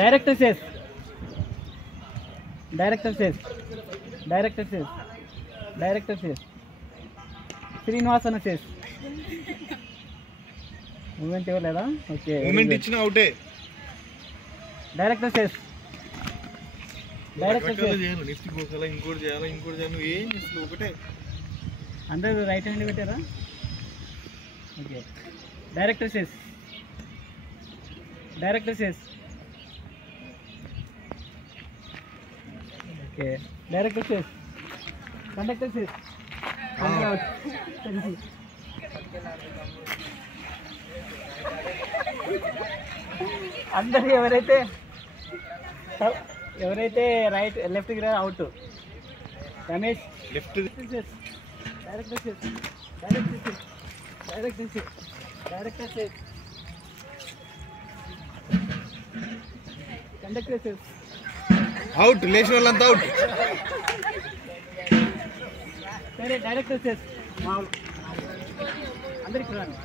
Director says. Director says. Director says. Director says. Srinivasana says. Movement ఇవ్వలేదా? Okay. Movement ఇచ్చిన అవుటే. Director says. Director says. Next గోకల ఇంకోటి చేయాలి నువ్వు ఏం చేస్తావు ఒకటే. అందరూ రైట్ హ్యాండ్ పెట్టారా? Okay. Director says. Director says. Okay. Director says. Conductor says. అందరు ఎవరైతే రైట్ లెఫ్ట్కి రా out. Ramesh left. Director says. Director says. Director says. Director says. Conductor says. Out. లేచిన వాళ్ళంతా అవుట్. సరే డైరెక్టర్ సేస్. అందరికి రాను.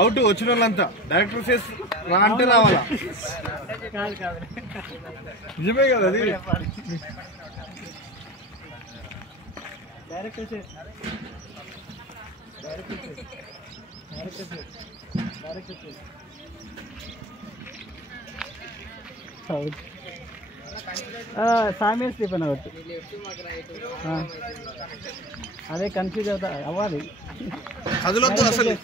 అవుట్ వచ్చిన వాళ్ళంతా. డైరెక్టర్ సేస్ రా అంటే రావాలా? కాదు కాదు, నిజమే కదా అది. Director says. Director says. Director says. Director says. Samya Stephen out. అదే కన్ఫ్యూజ్ అవ్వాలి. చదువులతో అసలు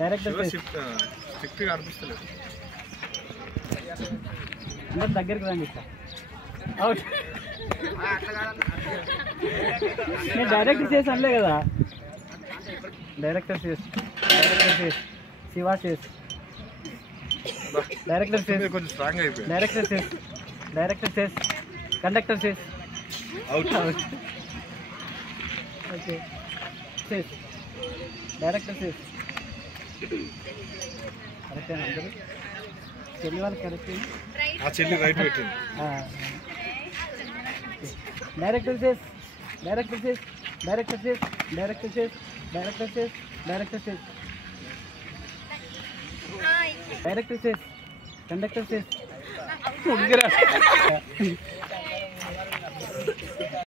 డైరెక్టర్ అనిపిస్తలేదు. అందరు దగ్గరికి రండి. అవుట్. నేను డైరెక్ట్ చేసి అనలే కదా. డైరెక్టర్ చేసి. డైరెక్టర్ చేసి. శివ చేసి. డైరెక్టర్ చేసి. కొంచెం స్ట్రాంగ్ అయిపోయింది. డైరెక్టర్ చేసి. డైరెక్టర్ చేసి. కండక్టర్ చేసి. అవుట్. ఓకే. చేసి. డైరెక్టర్ చేసి. కరెక్టేనా అందరూ? చెల్లి వాళ్ళు కరెక్టే. ఆ చెల్లి రైట్ పెట్టింది. డైరెక్టర్ చేసి. డైరెక్టర్ చేసి. డైరెక్టర్ చేసి. డైరెక్టర్ చేసి. డైరెక్టర్ చేసి. డైరెక్టర్ చేసి. డైరెక్టర్ చేసి. కండక్టర్ చేసి. ముగ్గురు.